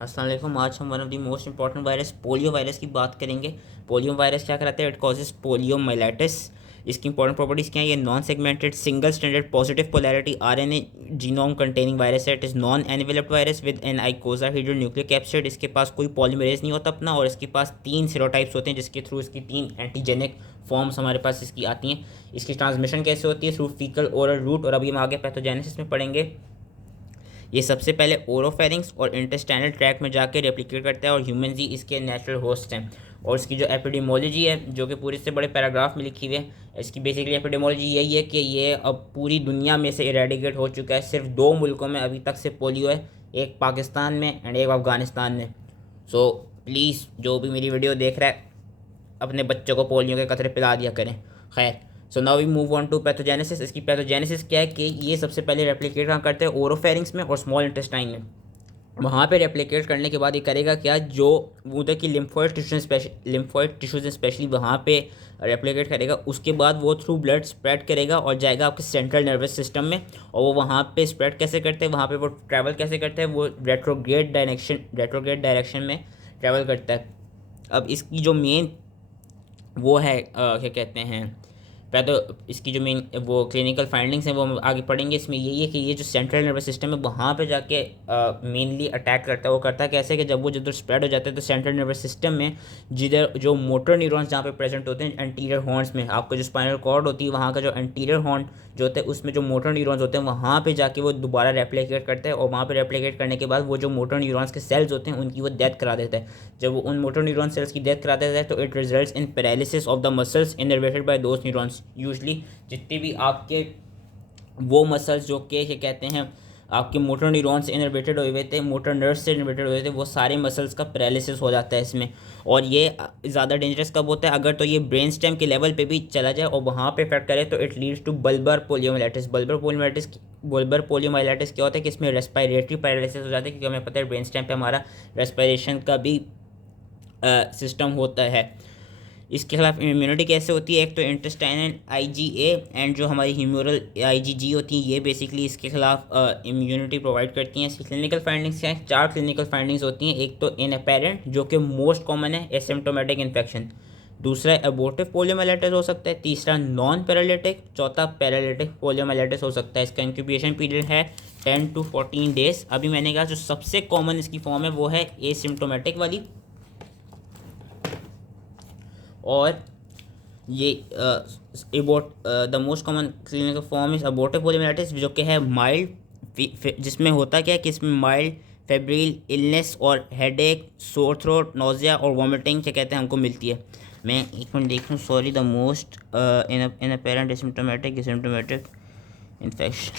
अस्सलाम वालेकुम। आज हम one of the most important virus polio virus की बात करेंगे। पोलियो वायरस क्या कराता है? It causes poliomyelitis. इसकी इंपॉर्टेंट प्रॉपर्टीज़ क्या है? ये non segmented single standard positive polarity RNA genome containing virus है। It is non enveloped virus with an icosa nuclear capsid. इसके पास कोई पॉलीमरेज नहीं होता अपना, और इसके पास 3 सीरोटाइप्स होते हैं जिसके थ्रू इसकी 3 एंटीजेनिक फॉर्म्स हमारे पास इसकी आती हैं। इसकी ट्रांसमिशन कैसे होती है? Through faecal oral route. और अभी हम आगे पैथोजेनेसिस में पढ़ेंगे। ये सबसे पहले ओरोफेरिंग्स और इंटेस्टाइनल ट्रैक में जाके रेप्लिकेट करता है, और ह्यूमन ही इसके नेचुरल होस्ट हैं। और इसकी जो एपिडेमोलॉजी है, जो कि पूरे से बड़े पैराग्राफ में लिखी हुई है, इसकी बेसिकली एपिडेमोलॉजी यही है कि ये अब पूरी दुनिया में से इरेडिकेट हो चुका है। सिर्फ 2 मुल्कों में अभी तक से पोलियो है, एक पाकिस्तान में एंड एक अफगानिस्तान में। सो प्लीज़ जो भी मेरी वीडियो देख रहा है, अपने बच्चों को पोलियो के कतरे पिला दिया करें। खैर, so now we move on to pathogenesis. इसकी पैथोजेनेसिस क्या है कि ये सबसे पहले रेप्लिकेट कहाँ करते हैं? ओरोफेरिंग्स में और स्मॉल इंटेस्टाइन में। वहाँ पे रेप्लिकेट करने के बाद ये करेगा क्या? जो उधर की लिम्फोइड टिश्यूज स्पेशली वहाँ पे रेप्लिकेट करेगा। उसके बाद वो थ्रू ब्लड स्प्रेड करेगा और जाएगा आपके सेंट्रल नर्वस सिस्टम में। और वो वहाँ पे स्प्रेड कैसे करते हैं, वहाँ पे वो ट्रैवल कैसे करते हैं? वो रेट्रोग्रेड डायरेक्शन में ट्रैवल करता है। अब इसकी जो मेन वो है क्या कहते हैं, पहले तो इसकी जो मेन वो क्लिनिकल फाइंडिंग्स हैं वो हम आगे पढ़ेंगे। इसमें यही है कि ये जो सेंट्रल नर्वस सिस्टम है वहाँ पे जाके मेनली अटैक करता है। वो करता है कैसे कि जब वो जिधर स्प्रेड हो जाता है तो सेंट्रल नर्वस सिस्टम में जिधर जो मोटर न्यूरॉन्स जहाँ पे प्रेजेंट होते हैं एंटीरियर हॉर्न्स में, आपका जो स्पाइनल कॉर्ड होती है वहाँ का जो एंटीरियर हॉर्न जो होता है उसमें जो मोटर न्यूरॉन्स होते हैं वहाँ पे जाके वो दोबारा रेप्लिकेट करते हैं। और वहाँ पे रेप्लिकेट करने के बाद वो जो मोटर न्यूरॉन्स के सेल्स होते हैं उनकी वो डेथ करा देता है। जब वो उन मोटर न्यूरॉन सेल्स की डेथ करा देता है तो it results in paralysis of the muscles innervated bye those neurons. Usually जितने भी आपके वो मसल्स जो कि क्या कहते हैं आपके मोटर न्यूरॉन से इनर्वेटेड हुए थे, मोटर नर्व से इनर्वेटेड हुए थे, वो सारे मसल्स का पैरालिसिस हो जाता है इसमें। और ये ज़्यादा डेंजरस कब होता है? अगर तो ये ब्रेन स्टेम के लेवल पे भी चला जाए और वहाँ पे इफेक्ट करे तो it leads to bulbar poliomyelitis. Bulbar poliomyelitis क्या होता है कि इसमें रेस्पिरेटरी पैरालिसिस हो जाता है, क्योंकि हमें पता है ब्रेन स्टेम पे हमारा रेस्पिरेशन का भी सिस्टम होता है। इसके खिलाफ इम्यूनिटी कैसे होती है? एक तो इंटेस्टाइनल आईजीए एंड जो हमारी ह्यूमरल आईजीजी होती है, ये बेसिकली इसके खिलाफ इम्यूनिटी प्रोवाइड करती हैं। इसकी क्लिनिकल फाइंडिंग्स क्या हैं? 4 क्लिनिकल फाइंडिंग्स होती हैं। एक तो इनअपेरेंट, जो कि मोस्ट कॉमन है, एसिम्प्टोमेटिक इन्फेक्शन। दूसरा एबोर्टिव पोलियोमाइलाइटिस हो सकता है। तीसरा नॉन पैरालिटिक। चौथा पैरालिटिक पोलियोमाइलाइटिस हो सकता है। इसका इंक्यूबेशन पीरियड है 10 to 14 डेज। अभी मैंने कहा जो सबसे कॉमन इसकी फॉर्म है वो है एसिम्प्टोमेटिक वाली। और ये Abbott the most common clinical form is abortive poliomyelitis, जो कि है माइल्ड, जिसमें होता क्या है कि इसमें माइल्ड फेब्रिल इलनेस और हेडेक, सोर थ्रोट, नोजिया और वॉमिटिंग क्या कहते हैं हमको मिलती है। मैं एक मिनट देख लूँ, sorry. The most in apparent asymptomatic infection,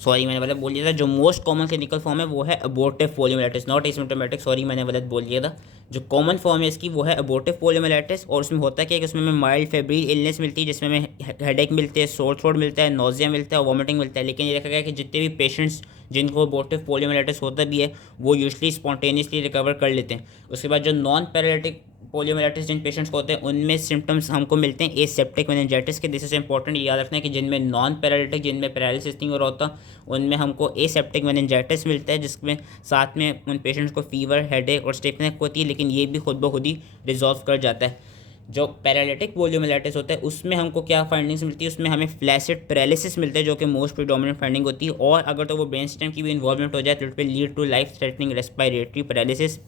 sorry मैंने गलत बोल दिया था। जो मोस्ट कॉमन क्लिनिकल फॉर्म है वो है abortive poliomyelitis, not asymptomatic. Sorry मैंने गलत बोल दिया था। जो कॉमन फॉर्म है इसकी वो है अबोर्टिव पोलियोमाइलाइटिस। और उसमें होता क्या है कि उसमें हमें माइल्ड फेब्रिल इलनेस मिलती है, जिसमें हमें हेडेक मिलते हैं, सोर थ्रोट मिलता है, नोजिया मिलता है और वॉमिटिंग मिलता है। लेकिन ये देखा गया कि जितने भी पेशेंट्स जिनको अबोर्टिव पोलियोमाइलाइटिस होता भी है वो यूजली स्पॉन्टेनियसली रिकवर कर लेते हैं। उसके बाद जो नॉन पैरालिटिक पोलियोमाइलाइटिस जिन पेशेंट्स को होते हैं उनमें सिम्टम्स हमको मिलते हैं एसेप्टिक मेनिंजाइटिस के। दिस इज इंपॉर्टेंट, याद रखना है कि जिनमें नॉन पैरालिटिक, जिनमें पैरालिसिस नहीं हो रहा होता, उनमें हमको एसेप्टिक मेनिंजाइटिस मिलता है, जिसमें साथ में उन पेशेंट्स को फीवर, हेडेक और स्टिफनेस होती है, लेकिन ये भी खुद ब खुद ही रिजॉल्व कर जाता है। जो पैरालिटिक पोलियोमाइलाइटिस होता है उसमें हमको क्या फाइंडिंग्स मिलती है? उसमें हमें फ्लैसिड पैरालिसिस मिलता है, जो कि मोस्ट प्रीडोमिनेंट फाइंडिंग होती है। और अगर तो वो ब्रेन स्टेम की भी इन्वॉल्वमेंट हो जाए तो it will lead to life threatening respiratory paralysis.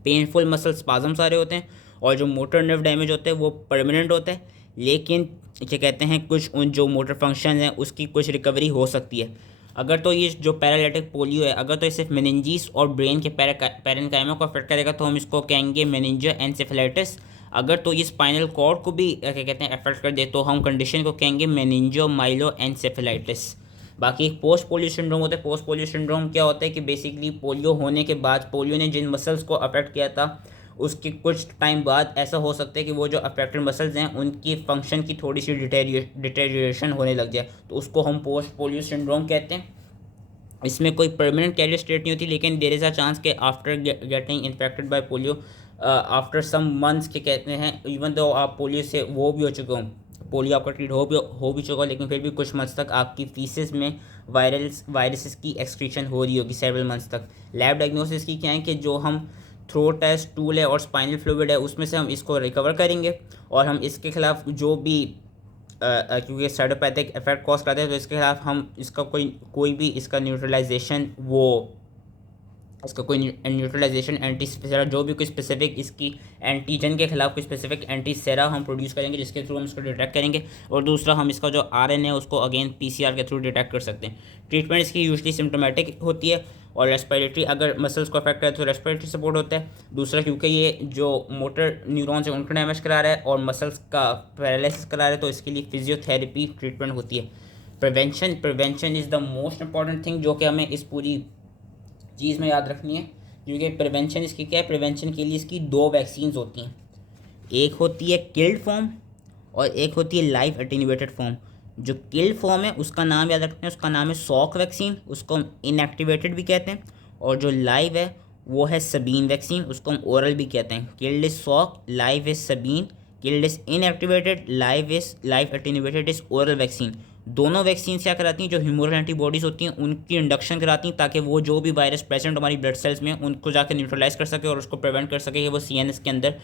Painful muscle spasm सारे होते हैं। और जो मोटर नर्व डैमेज होते हैं वो परमानेंट होता है, लेकिन क्या कहते हैं कुछ उन जो मोटर फंक्शन हैं उसकी कुछ रिकवरी हो सकती है। अगर तो ये जो पैरालिटिक पोलियो है, अगर तो ये सिर्फ मेनिंजीस और ब्रेन के पैरेनकाइमा को अफेक्ट करेगा तो हम इसको कहेंगे मेनिंजियो एनसेफेलाइटिस। अगर तो ये स्पाइनल कॉर्ड को भी क्या कहते हैं अफेक्ट कर दे तो हम कंडीशन को कहेंगे मेनिंजियो माइलो एनसेफेलाइटिस। बाकी एक पोस्ट पोलियो सिंड्रोम होता है। पोस्ट पोलियो सिंड्रोम क्या होता है कि बेसिकली पोलियो होने के बाद, पोलियो ने जिन मसल्स को अफेक्ट किया था उसके कुछ टाइम बाद ऐसा हो सकता है कि वो जो अफेक्टेड मसल्स हैं उनकी फंक्शन की थोड़ी सी डिटेरिएशन होने लग जाए, तो उसको हम पोस्ट पोलियो सिंड्रोम कहते हैं। इसमें कोई परमानेंट कैरियर स्टेट नहीं होती, लेकिन देयर इज़ अ चांस के after getting infected by polio after some months के कहते हैं, इवन दो आप पोलियो से वो भी हो चुके हों, पोलियो आपका ट्रीट हो भी चुका, लेकिन फिर भी कुछ मंथ्स तक आपकी फीसेस में वायरसेस की एक्सक्रीशन हो रही होगी सेवरल मंथ्स तक। लैब डायग्नोसिस की क्या है कि जो हम थ्रोट टेस्ट, टूल है और स्पाइनल फ्लूइड है उसमें से हम इसको रिकवर करेंगे और हम इसके खिलाफ जो भी क्योंकि साइडोपैथिक इफेक्ट कॉज करते हैं तो इसके खिलाफ हम इसका कोई भी इसका न्यूट्रलाइजेशन इसका कोई न्यूट्रलाइजेशन एंटीसेरा जो भी कोई स्पेसिफिक इसकी एंटीजन के खिलाफ कोई स्पेसिफिक एंटीसेरा हम प्रोड्यूस करेंगे जिसके थ्रू हम इसको डिटेक्ट करेंगे। और दूसरा हम इसका जो आरएनए है उसको अगेन पीसीआर के थ्रू डिटेक्ट कर सकते हैं। ट्रीटमेंट इसकी यूजली सिम्टोमेटिक होती है और रेस्पिरेटरी, अगर मसल्स को अफेक्ट करे तो रेस्पिरेटरी सपोर्ट होता है। दूसरा क्योंकि ये जो मोटर न्यूरॉन्स है उनको डैमेज करा रहा है और मसल्स का पैरालिसिस करा रहा है तो इसके लिए फिजियोथेरेपी ट्रीटमेंट होती है। Prevention is the most important thing जो कि हमें इस पूरी चीज़ में याद रखनी है, क्योंकि प्रिवेंशन इसकी क्या है, प्रिवेंशन के लिए इसकी 2 वैक्सीन्स होती हैं, एक होती है किल्ड फॉर्म और एक होती है लाइव एटेन्यूएटेड फॉर्म। जो किल्ड फॉर्म है उसका नाम याद रखते हैं, उसका नाम है सॉक वैक्सीन, उसको हम इनएक्टिवेटेड भी कहते हैं। और जो लाइव है वो है सबीन वैक्सीन, उसको हम ओरल भी कहते हैं। Killed is Salk, live is Sabin, killed is inactivated, live attenuated is oral vaccine. दोनों वैक्सीन क्या कराती हैं, जो ह्यूमरल एंटीबॉडीज़ होती हैं उनकी इंडक्शन कराती हैं ताकि वो जो भी वायरस प्रेजेंट हमारी ब्लड सेल्स में उनको जाकर न्यूट्रलाइज कर सके और उसको प्रिवेंट कर सके कि वो सीएनएस के अंदर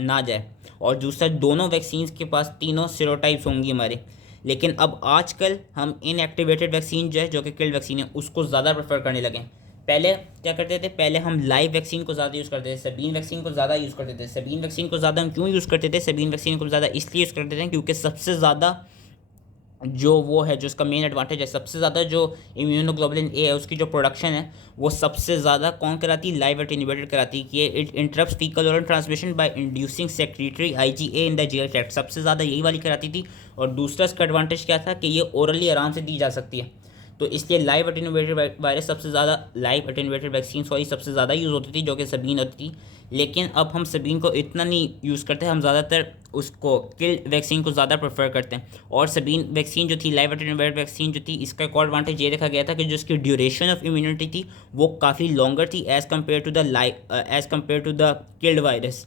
ना जाए। और दूसरा दोनों वैक्सीन के पास तीनों सीरोटाइप्स होंगी हमारे, लेकिन अब आजकल हम इनएक्टिवेटेड वैक्सीन जो कि किल्ड वैक्सीन है उसको ज़्यादा प्रेफर करने लगे। पहले क्या करते थे, पहले हम लाइव वैक्सीन को ज़्यादा यूज़ करते थे, सबीन वैक्सीन को ज़्यादा यूज़ करते थे। सबीन वैक्सीन को ज़्यादा हम क्यों यूज़ करते थे, सबीन वैक्सीन को ज़्यादा इसलिए यूज़ करते थे क्योंकि सबसे ज़्यादा जो उसका मेन एडवांटेज है, सबसे ज़्यादा जो इम्यूनोग्लोबुलिन ए है उसकी जो प्रोडक्शन है वो सबसे ज़्यादा कौन कराती है, लाइव एटेन्यूएटेड कराती है कि it interrupts faecal oral transmission by inducing secretory IgA in the GI tract, सबसे ज़्यादा यही वाली कराती थी। और दूसरा इसका एडवांटेज क्या था कि ये ओरली आराम से दी जा सकती है, तो इसलिए लाइव एटेन्यूएटेड वायरस सबसे ज़्यादा लाइव एटेन्यूएटेड वैक्सीन सबसे ज़्यादा यूज़ होती थी जो कि सबीन होती थी। लेकिन अब हम सबीन को इतना नहीं यूज़ करते, हम ज़्यादातर उसको किल्ड वैक्सीन को ज़्यादा प्रेफर करते हैं। और सबीन वैक्सीन जो थी, लाइव एटेन्यूएटेड वैक्सीन जो थी, इसका एक और एडवांटेज ये देखा गया था कि जो इसकी ड्यूरेशन ऑफ इम्यूनिटी थी वो काफ़ी लॉन्गर थी as compared to the killed virus.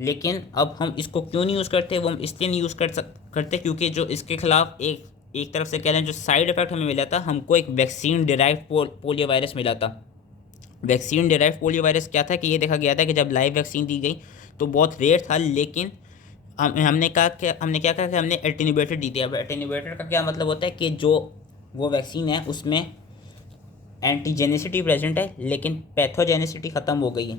लेकिन अब हम इसको क्यों नहीं यूज़ करते, वो हम इसलिए नहीं यूज़ करते क्योंकि जो इसके खिलाफ एक तरफ से कह लें जो साइड इफेक्ट हमें मिला था, हमको एक वैक्सीन डिराइव्ड पोलियो वायरस मिला था। वैक्सीन डिराइव्ड पोलियो वायरस क्या था कि ये देखा गया था कि जब लाइव वैक्सीन दी गई तो बहुत रेयर था, लेकिन हमने क्या कहा कि हमने एटेन्यूएटेड दी थी। अब एटेन्यूएटेड का क्या मतलब होता है कि जो वो वैक्सीन है उसमें एंटीजेनिसिटी प्रेजेंट है लेकिन पैथोजेनिसिटी ख़त्म हो गई है।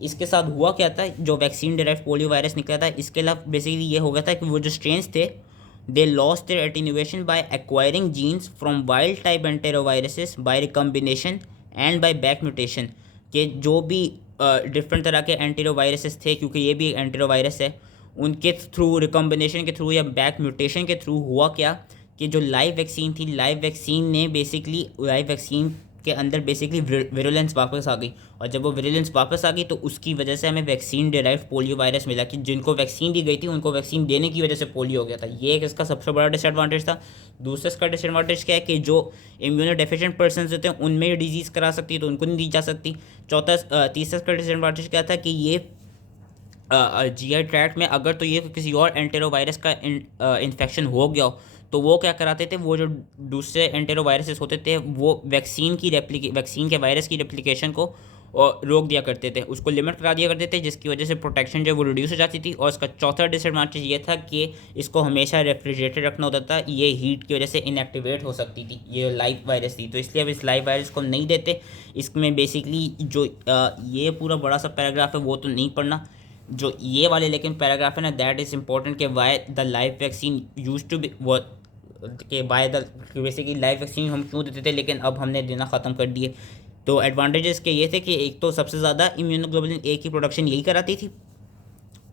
इसके साथ हुआ क्या था, जो वैक्सीन डिराइव्ड पोलियो वायरस निकला था इसके अलावा बेसिकली ये हो गया था कि वो जो स्ट्रेन्स थे they lost their attenuation by acquiring genes from wild type enteroviruses by recombination and by back mutation। कि जो भी डिफरेंट तरह के एंटेरोवायरसेस थे, क्योंकि ये भी एक एंटेरोवायरस है, उनके थ्रू रिकम्बिनेशन के थ्रू या बैक म्यूटेशन के थ्रू हुआ क्या कि जो लाइव वैक्सीन थी, लाइव वैक्सीन के अंदर बेसिकली विरुलेंस वापस आ गई। और जब वो विरुलेंस वापस आ गई तो उसकी वजह से हमें वैक्सीन डिराइव्ड पोलियो वायरस मिला कि जिनको वैक्सीन दी गई थी उनको वैक्सीन देने की वजह से पोलियो हो गया था। ये एक इसका सबसे बड़ा डिसएडवांटेज था। दूसरा इसका डिसएडवांटेज क्या है कि जो इम्यूनो डेफिशिएंट पर्सन होते हैं उनमें ये डिजीज़ करा सकती है तो उनको नहीं दी जा सकती। तीसरा इसका डिसएडवांटेज क्या था कि ये जीआई ट्रैक्ट में अगर तो ये किसी और एंटेरोवायरस का इन्फेक्शन हो गया हो तो वो क्या कराते थे, वो जो दूसरे एंटेरोवायरसेस होते थे वो वैक्सीन के वायरस की रेप्लिकेशन को रोक दिया करते थे, उसको लिमिट करा दिया करते थे, जिसकी वजह से प्रोटेक्शन जो वो रिड्यूस हो जाती थी। और इसका चौथा डिसएडवांटेज ये था कि इसको हमेशा रेफ्रिजरेटेड रखना होता था, ये हीट की वजह से इनएक्टिवेट हो सकती थी, ये लाइव वायरस थी। तो इसलिए अब इस लाइव वायरस को नहीं देते। इसमें बेसिकली जो ये पूरा बड़ा सा पैराग्राफ है वो तो नहीं पढ़ना, जो ये वाले लेकिन पैराग्राफ है ना, दैट इज़ इम्पॉर्टेंट कि why the live vaccine use to be कि by the basically live vaccine हम क्यों देते थे लेकिन अब हमने देना ख़त्म कर दिए। तो एडवांटेजेस के ये थे कि एक तो सबसे ज़्यादा इम्यूनोग्लोबुलिन ए की प्रोडक्शन यही कराती थी,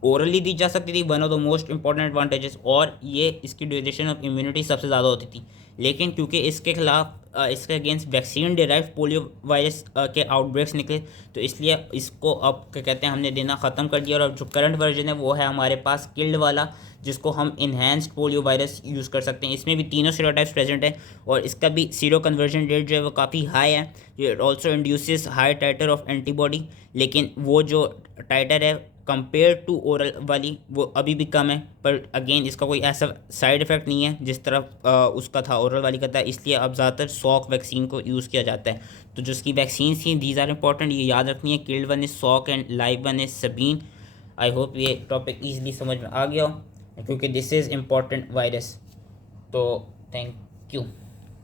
ओरली दी जा सकती थी, one of the most important advantages, और ये इसकी ड्यूरेशन ऑफ इम्यूनिटी सबसे ज़्यादा होती थी। लेकिन क्योंकि इसके खिलाफ इसके against vaccine derive polio virus के आउटब्रेक्स निकले, तो इसलिए इसको अब क्या कहते हैं हमने देना ख़त्म कर दिया। और अब जो करंट वर्जन है वो है हमारे पास किल्ड वाला, जिसको हम इन्हेंस्ड पोलियो वायरस यूज़ कर सकते हैं। इसमें भी तीनों सीरोटाइप्स प्रेजेंट है और इसका भी सीरो कन्वर्जन रेट जो है वो काफ़ी हाई है। It also induces high titer of antibody, लेकिन वो जो टाइटर है कंपेयर टू ओरल वाली वो अभी भी कम है। पर अगेन इसका कोई ऐसा साइड इफ़ेक्ट नहीं है जिस तरह उसका था, ओरल वाली का था। इसलिए अब ज़्यादातर सॉक वैक्सीन को यूज़ किया जाता है। तो जो उसकी वैक्सीन थी दीज आर इंपॉर्टेंट, ये याद रखनी है। Killed one is Salk and live one is Sabin. I hope ये टॉपिक ईजिली समझ में आ गया हो, क्योंकि दिस इज़ इम्पॉर्टेंट वायरस। तो थैंक यू।